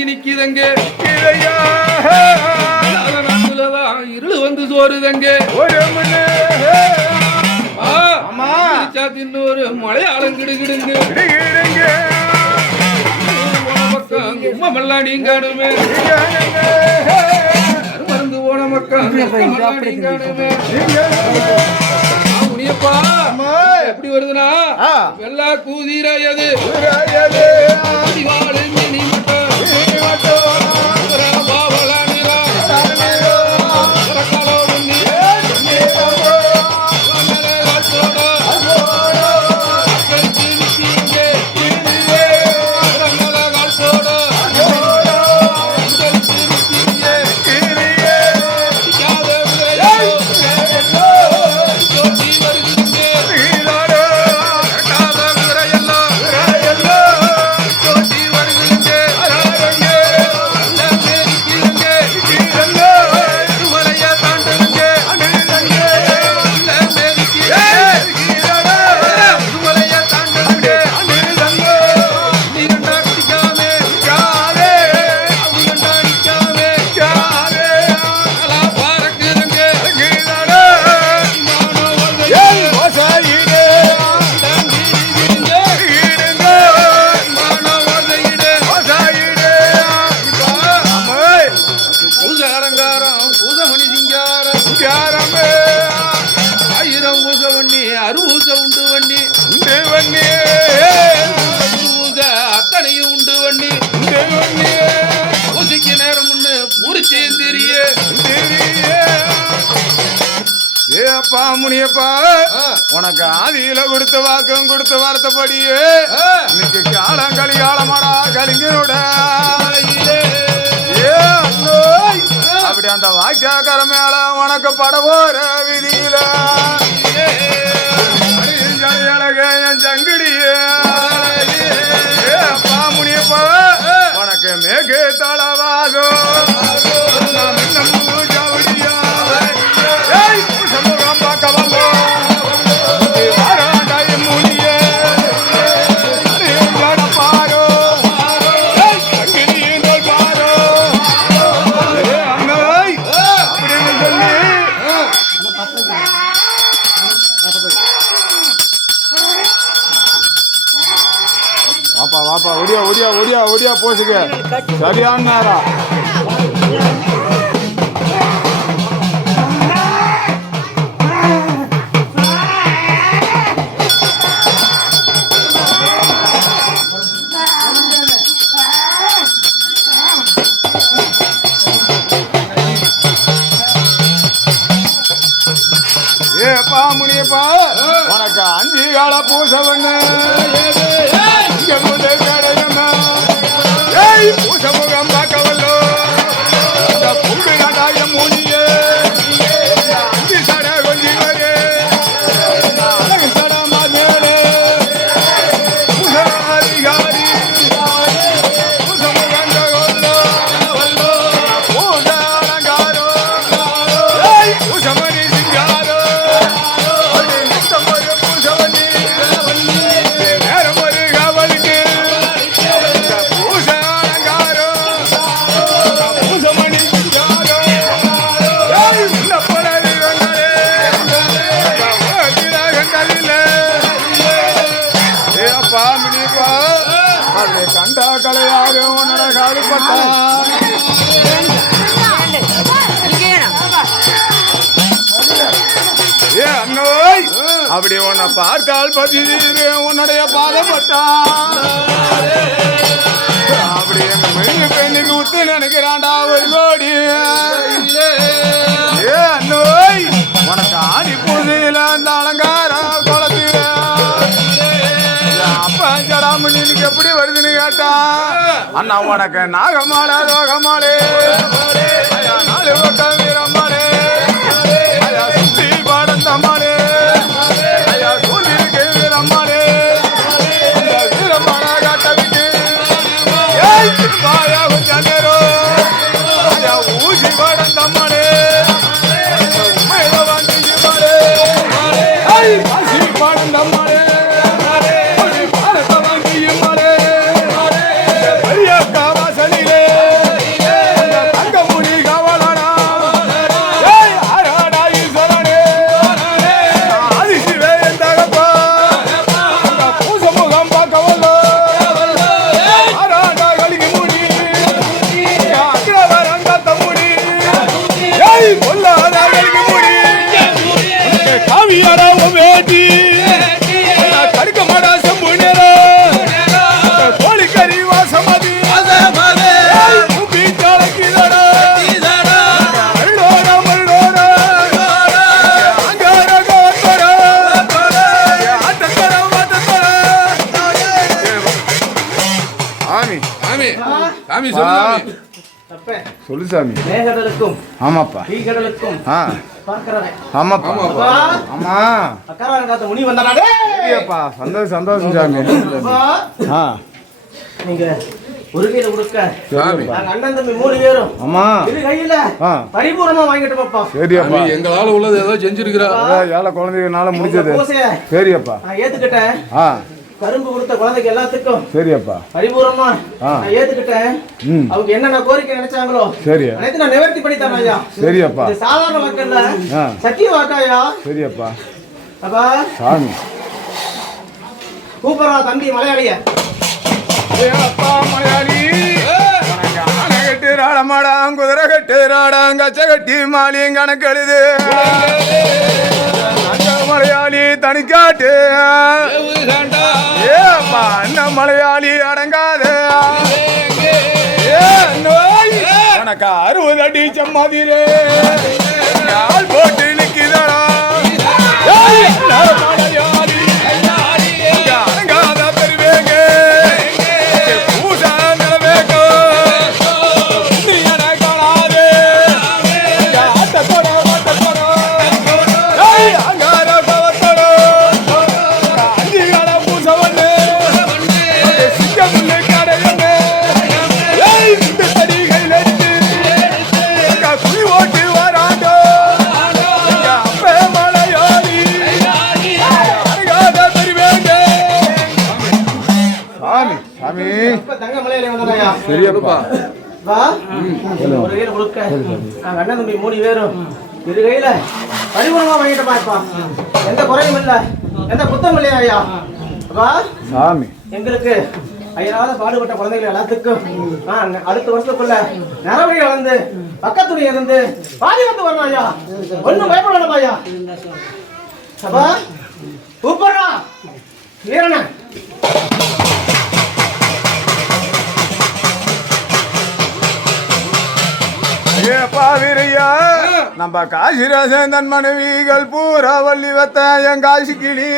தங்கி நிக்கிறங்க நாட்டுலதான் இருளு வந்து சோறுதங்க இன்னொரு மலையாளம் கிடுகிடுங்க உம்மெல்லாம் நீங்கானுமே மருந்து போன மக்கள் முனியப்பா எப்படி வருதுன்னா எல்லா கூதிராயது நீ முனியப்பா உனக்கு ஆதியில கொடுத்த வாக்கம் கொடுத்த வார்த்தைப்படியே இன்னைக்கு காலம் கலிகாலமாடா கலிங்கனோட அப்படி அந்த வாக்கியாக்கார மேல உனக்கு படவோர விதியில என் சங்கடியே முனியப்பா உனக்கு மேற்கு தளவாதோ வாப்பா ஒடியா ஒடியா ஒடியா ஒடியா போசுங்க சரியான நேரம் ஏப்பா முனியப்பா உனக்கு 5 கால பூசவங்க பூசமுகம் பார்க்கவல்லோ பூண்டு நாட்டாய மூலியே சட கொஞ்சி வரே சடமா மேலே அதிகாரி பூசமுகம் கொல்லோ பூசாலங்காரோ பூசமணி சிங்காரோ பூசவண்ணி நேரம் ஒரு காவலுக்கு கண்டா கலையாரு உன்னோட காடுபட்டா ஏ அண்ணோய் அப்படி உன்னை பார்த்தால் பதிதீரு உன்னுடைய பாதப்பட்டா அப்படி எங்க மெழுகு பெண்ணுக்கு உத்து நினைக்கிறான்டா ஒரு கோடி ஏ அண்ணோய் உனக்கு ஆடி பூஜையில அந்த அலங்கார குளத்துல அப்பா ஜடாமணிக்கு எப்படி வருதுன்னு கேட்டா அண்ணா உனக்கு நாகமாலை ரோகமாலே நாலு பக்கம் வீரம்மாளே சுத்தி பாடந்தம்மாளே சூழ்நிலைக்கு வீரம்மாளே வீரம்மாள காட்டவிட்டு கொஞ்சம் நேரம் ஊசி பாடந்தம்மாளே பாடந்தம்மாளே பெரிய காவாசலிலே சாமி சொல்லு சாமி. அப்ப சொல்லு சாமி. மேகடலுக்கும் ஆமாப்பா. கீழ்கடலுக்கும் பார்க்கறவன். ஆமாப்பா. அப்பா, ஆமா. அக்கறான காத்த முனி வந்தானே. சரியாப்பா. சந்தோஷம் சாமி. அப்பா, நீங்க ஒரு கையில கொடுக்க சாமி. நாங்க அண்ணன் தம்பி 3 பேரும் ஆமா. இரு கையில பரிபூரணமா வாங்கிட்டு பாப்பா. சரியாப்பா. சாமி, எங்களால உள்ளது ஏதோ செஞ்சிருக்கிறா. ஏழை குழந்தைகளால முடிஞ்சது. சரியாப்பா. நான் ஏத்துக்கிட்டேன். கரும்பு கொடுத்த குழந்தைக்கு எல்லாத்துக்கும் சரியாப்பா. பரிபூரணமா நான் ஏத்துக்கிட்டேன். அவங்க என்னென்ன கோரிக்கை நினைச்சாங்களோ சரி அனைத்து நான் நிவர்த்தி பண்ணி தரேன் ஐயா. சரியாப்பா. இது சாதாரண வாக்கல்ல, சத்திய வாக்காயா. சரியாப்பா. அப்பா சாமி. கூப்பிடுறா தம்பி மலையாளிய. அப்பா மலையாளி. ஆனை கட்டு ராடமாடாம், குதிரை கட்டு ராடாம், கச்ச கட்டி மாலியும் கணக்கு எழுது. மலையாளி தனிக்காட்டு. ஏப்பா என்ன மலையாளி அடங்காத. உனக்கு 60 அடி சம்மதிரே கால் போட்டு நிற்கிறா. மலையாளி அடங்காத பெருவேங்க பூசா நிலவேக்கோ நீ எனக்கானாது ஆட்டத்தோட மாட்டத்தோட அங்கார பவத்தோட அஞ்சிகால பூசவண்ணு சிங்கமுள்ளு கடையண்ணு இந்த தடிகள் எடுத்து குழி ஓட்டு வராண்டோ அப்ப மலையாளி அருகாத பெருவேங்க. சாமி சாமி. அப்ப தங்க மலையாளி வந்தாயா. சரியாப்பா. வா ஒரு கையில கொடுக்க நாங்க அண்ணன் தம்பி 3 பேரும் இரு கையில பரிபூரணமா வாங்கிட்டு பாப்பா. எந்த குறையும் இல்ல, எந்த குத்தம் இல்லையா ஐயா. வா சாமி. எங்களுக்கு ஐயராத பாடுபட்ட குழந்தைகள் எல்லாத்துக்கும் அடுத்த வருஷத்துக்குள்ள நரவழி வந்து பக்கத்துடைய இருந்து பாதுகாத்து வரணும் ஐயா. ஒண்ணும் பயப்பட வேண்டாம் ஐயா. அப்பா கூப்பிடுறா வீரன. ஏப்பா வீரையா, நம்ம காசிராசன் தன் மனைவிகள் பூரா வள்ளி வத்த என் காசி கிளி.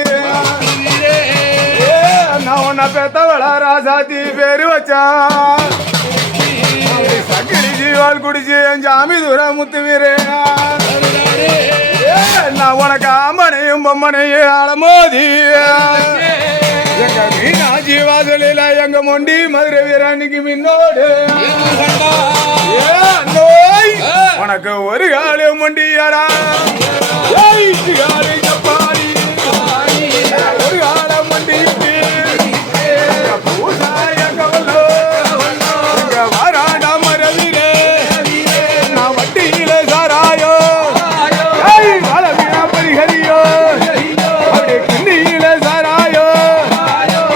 நான் உன்னை பெத்தவளா ராசாத்தி பேரு வச்சான். சக்கிலி ஜீவால் குடிச்சு என் ஜாமி தூர முத்து வீரே. நான் உனக்கு அம்மனையும் பொம்மனையும் அலமோதி எங்க மீனாட்சி வாசலில எங்க மொண்டி மதுரை வீராணிக்கு மின்னோடு உனக்கு ஒரு காலு மொண்டியாரா காலு ஜப்பாடி ஒரு கால மொண்டி பூசாய கவலோ வாராடா மரவீரே நான் வட்டியில சாராயோ வளவீரா பரிகரியோ அப்படி கிண்ணியில சாராயோ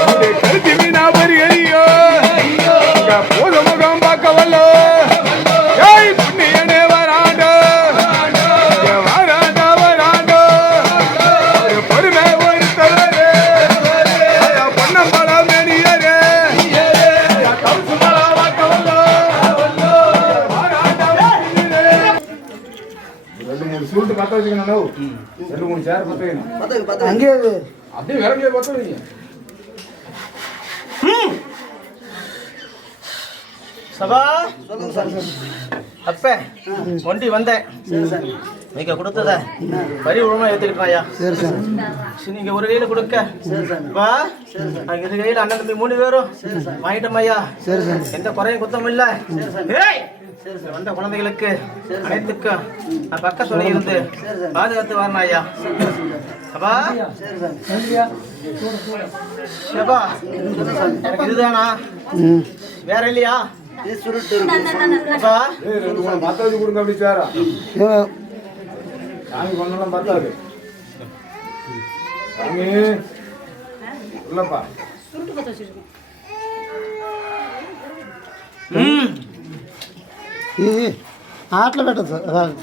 அப்படி கருத்தி மீனா பரிகரியோ போத முகம் பார்க்க வல்லோ புண்ணியனே வராண்டோ வராண்டோ வராண்டோ பொறுமை ஒரு தலைவரே பொன்னம்பலம் நடிகரே கவுசு மலா பார்க்க வல்லோ ரெண்டு மூணு சூட்டு பத்த வச்சுக்கணும். 2-3 சேர் பத்த வைக்கணும். அங்கே அப்படியே விரவிய பத்த வைங்க. சபா அப்ப ஒண்டி வந்தேன். நீங்க கொடுத்தத பரிபூர்ணமா ஏத்துக்கிட்டாயா. நீங்க ஒரு கையில கொடுக்க வா இரு கையில அண்ணன் தம்பி 3 பேரும் வாங்கிட்டோம் ஐயா. எந்த குறையும் குத்தம் இல்ல. வந்த குழந்தைகளுக்கு அனைத்துக்கும் நான் பக்கத்துல இருந்து பாதுகாத்து வரணும் ஐயா. அப்பா சபா எனக்கு இதுதானா வேற இல்லையா. அப்பா பத்த வச்சு கொடுங்க. அப்படி சேரா சாமி கொண்டெல்லாம் பத்தாது. சாமி இல்லப்பா. ఆటలు పెట్టదు సార్.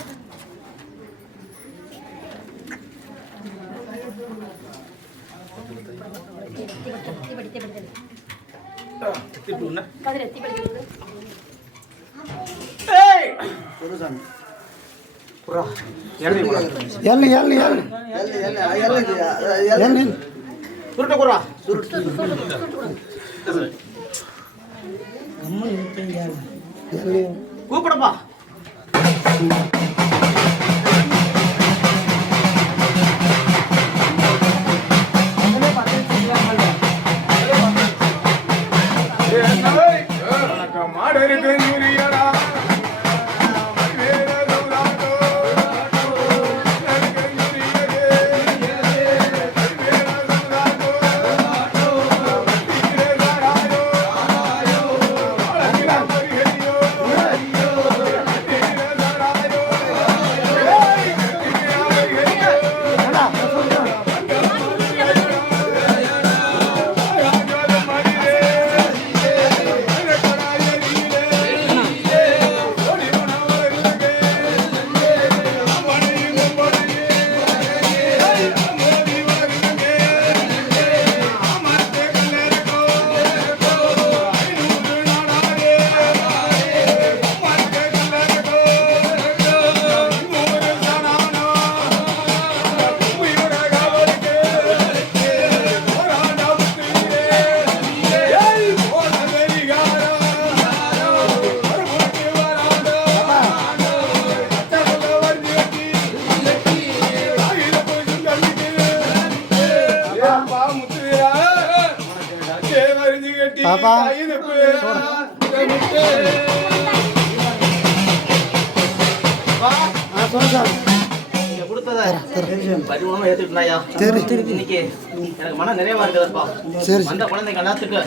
ఎల్లి ఎల్లి ఎల్లి சுருட்ட குறா கூப்பிடப்பா. மாடு இருக்கு பாப்பா. சொல்லு சார். நீங்க கொடுத்ததை பரிபூர்ணமா ஏத்துக்கிட்டாயா? இன்னைக்கு எனக்கு மன நிறைவா இருக்குதுப்பா. சரி. வந்த குழந்தைங்க எல்லாத்துக்கு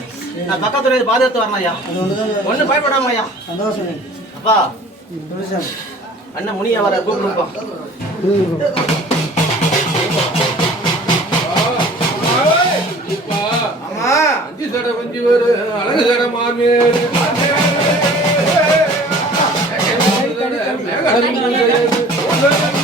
நான் பக்கத்துல பாதுகாத்து வரணையா? ஒண்ணு பயப்படாமையா? அப்பா அண்ணன் முனியா வர கூப்பிடுப்பா. அஞ்சு சடை வஞ்சி வரு அழகு சடை மாமேரு மேக